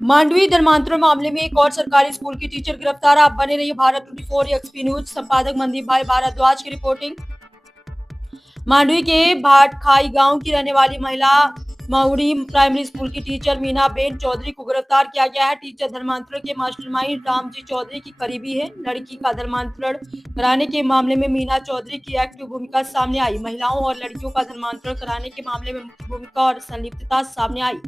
मांडवी धर्मांतरण मामले में एक और सरकारी स्कूल की टीचर गिरफ्तार। आप बने रहिए भारत 24 एक्सपी न्यूज। संपादक मनदीप भाई भारद्वाज की रिपोर्टिंग। मांडवी के भाटखाई गांव की रहने वाली महिला माउड़ी प्राइमरी स्कूल की टीचर मीना बेन चौधरी को गिरफ्तार किया गया है। टीचर धर्मांतरण के मास्टरमाइंड रामजी चौधरी की करीबी है। लड़की का धर्मांतरण कराने के मामले में मीना चौधरी की एक्टिव भूमिका सामने आई। महिलाओं और लड़कियों का धर्मांतरण कराने के मामले में मुख्य भूमिका और संलिप्तता सामने आई।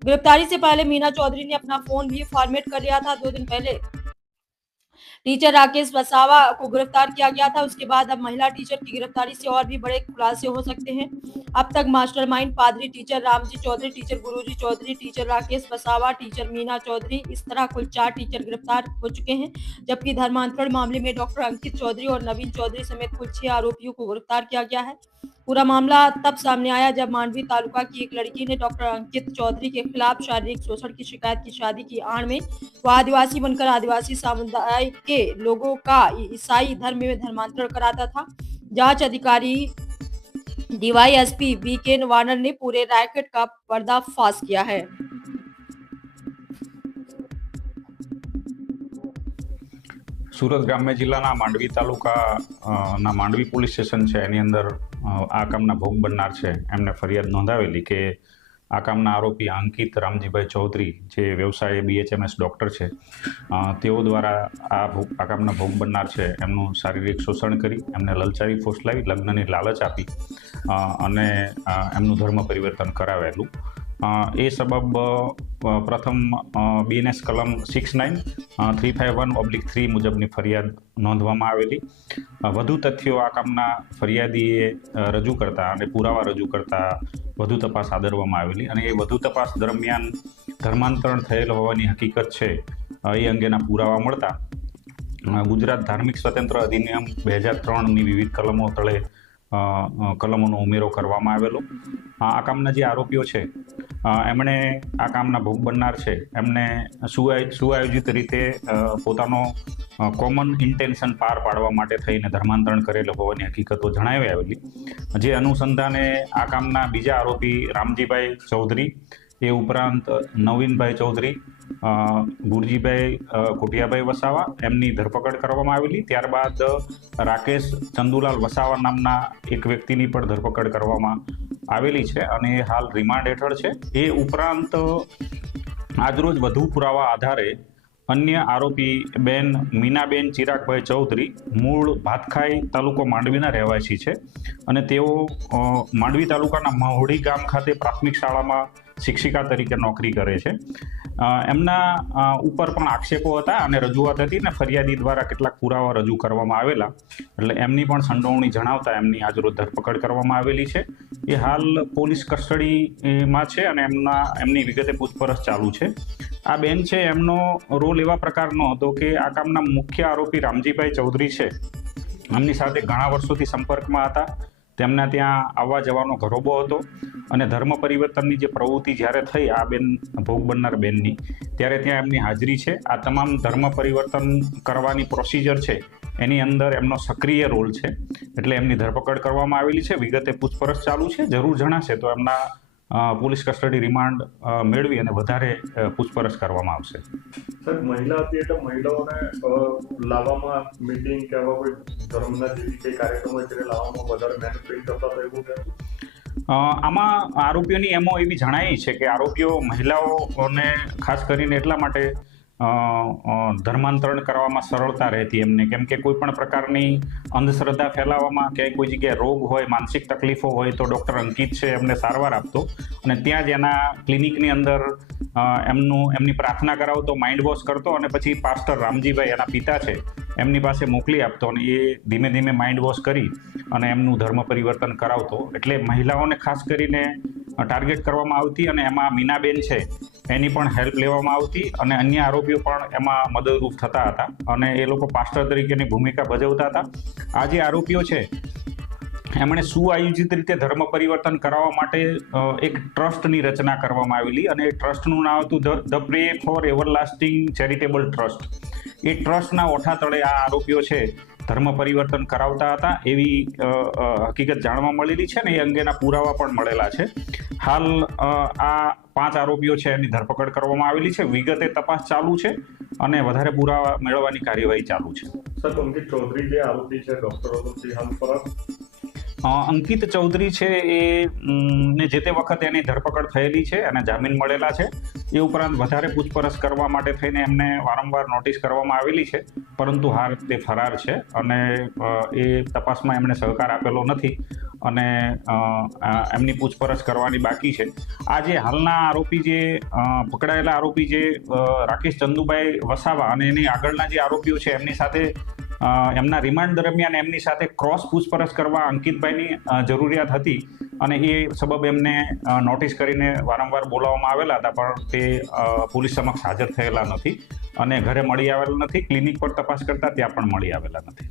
गिरफ्तारी से पहले मीना चौधरी ने अपना फोन भी फॉर्मेट कर लिया था। 2 दिन पहले टीचर राकेश वसावा को गिरफ्तार किया गया था। उसके बाद अब महिला टीचर की गिरफ्तारी से और भी बड़े खुलासे हो सकते हैं। अब तक मास्टरमाइंड पादरी टीचर रामजी चौधरी, टीचर गुरुजी चौधरी, टीचर राकेश वसावा, टीचर मीना चौधरी, इस तरह कुल 4 टीचर गिरफ्तार हो चुके हैं। जबकि धर्मांतरण मामले में डॉक्टर अंकित चौधरी और नवीन चौधरी समेत कुल 6 आरोपियों को गिरफ्तार किया गया है। पूरा मामला तब सामने आया जब मांडवी तालुका की एक लड़की ने डॉक्टर अंकित चौधरी के खिलाफ शारीरिक शोषण की शिकायत की। शादी की आड़ में वह आदिवासी बनकर आदिवासी समुदाय के लोगों का ईसाई धर्म में धर्मांतरण कराता था। जांच अधिकारी डीवाईएसपी वीके वानर ने पूरे रैकेट का पर्दाफाश किया है। સુરત ગ્રામ્ય જિલ્લાના માંડવી તાલુકાના માંડવી પોલીસ સ્ટેશન છે એની અંદર આ કામના ભોગ બનનાર છે એમને ફરિયાદ નોંધાવેલી કે આ કામના આરોપી અંકિત રામજીભાઈ ચૌધરી જે વ્યવસાય BHMS ડૉક્ટર છે તેઓ દ્વારા આ કામના ભોગ બનનાર છે એમનું શારીરિક શોષણ કરી એમને લલચાવી ફોસલાવી લગ્નની લાલચ આપી અને એમનું ધર્મ પરિવર્તન કરાવેલું। એ સબબ પ્રથમ BNS કલમ 69-351/3 મુજબની ફરિયાદ નોંધવામાં આવેલી। વધુ તથ્યો આ કામના ફરિયાદીએ રજૂ કરતા અને પુરાવા રજૂ કરતા વધુ તપાસ આદરવામાં આવેલી અને એ વધુ તપાસ દરમિયાન ધર્માંતરણ થયેલ હોવાની હકીકત છે એ અંગેના પુરાવા મળતા ગુજરાત ધાર્મિક સ્વતંત્ર અધિનિયમ 2003ની વિવિધ કલમો તળે કલમોનો ઉમેરો કરવામાં આવેલો। આ કામના જે આરોપીઓ છે એમણે આ કામના ભોગ બનનાર છે એમને સુઆયોજિત રીતે પોતાનો કોમન ઇન્ટેન્શન પાર પાડવા માટે થઈને ધર્માંતરણ કરેલો હોવાની હકીકતો જણાવી આવેલી। જે અનુસંધાને આ કામના બીજા આરોપી રામજીભાઈ ચૌધરી, એ ઉપરાંત નવીનભાઈ ચૌધરી, ગુરજીભાઈ કોટિયાભાઈ વસાવા એમની ધરપકડ કરવામાં આવેલી। ત્યારબાદ રાકેશ ચંદુલાલ વસાવા નામના એક વ્યક્તિની પણ ધરપકડ કરવામાં આવેલી છે અને એ હાલ રિમાન્ડ હેઠળ છે। એ ઉપરાંત આજરોજ વધુ પુરાવા આધારે અન્ય આરોપી બેન મીનાબેન ચિરાગભાઈ ચૌધરી મૂળ ભાતખાઈ તાલુકો માંડવીના રહેવાસી છે અને તેઓ માંડવી તાલુકાના મહોડી ગામ ખાતે પ્રાથમિક શાળામાં શિક્ષિકા તરીકે નોકરી કરે છે। એમના ઉપર પણ આક્ષેપો હતા અને રજૂઆત હતી ને ફરિયાદી દ્વારા કેટલાક પુરાવા રજૂ કરવામાં આવેલા એટલે એમની પણ સંડોવણી જણાવતા એમની આજરોજ ધરપકડ કરવામાં આવેલી છે। એ હાલ પોલીસ કસ્ટડીમાં છે અને એમની વિગતે પૂછપરછ ચાલુ છે। આ બેન છે એમનો રોલ એવા પ્રકારનો હતો કે આ કામના મુખ્ય આરોપી રામજીભાઈ ચૌધરી છે એમની સાથે ઘણા વર્ષોથી સંપર્કમાં હતા। તેમના ત્યાં આવવા જવાનો ઘરોબો હતો અને ધર્મ પરિવર્તનની જે પ્રવૃત્તિ જ્યારે થઈ આ બેન ભોગ બનનાર બેનની ત્યારે ત્યાં એમની હાજરી છે। આ તમામ ધર્મ પરિવર્તન કરવાની પ્રોસિજર છે એની અંદર એમનો સક્રિય રોલ છે એટલે એમની ધરપકડ કરવામાં આવેલી છે। વિગતે પૂછપરછ ચાલુ છે। જરૂર જણાશે તો એમના પોલીસ કસ્ટડી રિમાન્ડ મેળવી અને વધારે પૂછપરછ કરવામાં આવશે। સર, મહિલા હતી એટલે મહિલાઓને લાવવામાં મીટિંગ કે આવા કોઈ ધર્મના જે કંઈ કાર્યક્રમ હોય તેને લાવવામાં વધારે મેનિપ્યુલેટ કરતા હતા એવું કહેતું? આમાં આરોપીઓની એમો એવી જણાઈ છે કે આરોપીઓ મહિલાઓને ખાસ કરીને એટલા માટે ધર્માંતરણ કરવામાં સરળતા રહેતી એમને, કેમ કે કોઈ પણ પ્રકારની અંધશ્રદ્ધા ફેલાવવામાં કે કોઈ જગ્યાએ રોગ હોય, માનસિક તકલીફો હોય તો ડૉક્ટર અંકિત છે એમને સારવાર આપતો અને ત્યાં જ એના ક્લિનિકની અંદર એમની પ્રાર્થના કરાવતો, માઇન્ડ વોશ કરતો અને પછી પાસ્ટર રામજીભાઈ એના પિતા છે એમની પાસે મોકલી આપતો અને એ ધીમે ધીમે માઇન્ડ વોશ કરી અને એમનું ધર્મ પરિવર્તન કરાવતો। એટલે મહિલાઓને ખાસ કરીને ટાર્ગેટ કરવામાં આવતી અને એમાં મીનાબેન છે એની પણ હેલ્પ લેવામાં આવતી અને અન્ય આરોપીઓ પણ એમાં મદદરૂપ થતા હતા અને એ લોકો પાસ્ટર તરીકેની ભૂમિકા ભજવતા હતા। આ જે આરોપીઓ છે એમણે સુઆયોજિત રીતે ધર્મ પરિવર્તન કરાવવા માટે એક ટ્રસ્ટની રચના કરવામાં આવેલી અને એ ટ્રસ્ટનું નામ હતું The Pray For Everlasting Charitable Trust. એ ટ્રસ્ટના ઓઠા તળે આ આરોપીઓ છે ધર્મ પરિવર્તન કરાવતા હતા એવી હકીકત જાણવા મળેલી છે ને એ અંગેના પુરાવા પણ મળેલા છે। હાલ આ 5 આરોપીઓ છે એની ધરપકડ કરવામાં આવેલી છે. વિગતે તપાસ ચાલુ છે અને વધારે પુરાવા મેળવવાની કાર્યવાહી ચાલુ છે. સર, અંકિત ચૌધરી જે આરોપી છે ડોક્ટર હાલ પર અંકિત ચૌધરી છે એ ને જે તે વખતે એની ધરપકડ થયેલી છે અને જામીન મળેલા છે. એ ઉપરાંત વધારે પૂછપરછ કરવા માટે થઈને એમને વારંવાર નોટિસ કરવામાં આવેલી છે, પરંતુ હાલ તે ફરાર છે અને એ તપાસમાં એમણે સહકાર આપેલો નથી અને એમની પૂછપરછ કરવાની બાકી છે. આ જે હાલના આરોપી જે પકડાયેલા આરોપી જે રાકેશ ચંદુભાઈ વસાવા અને એની આગળના જે આરોપીઓ છે એમની સાથે એમના રિમાન્ડ દરમિયાન એમની સાથે ક્રોસ પૂછપરછ કરવા અંકિતભાઈની જરૂરિયાત હતી અને એ સબબ એમને નોટિસ કરીને વારંવાર બોલાવવામાં આવેલા હતા, પણ તે પોલીસ સમક્ષ હાજર થયેલા નથી અને ઘરે મળી આવેલા નથી. ક્લિનિક પર તપાસ કરતા ત્યાં પણ મળી આવેલા નથી.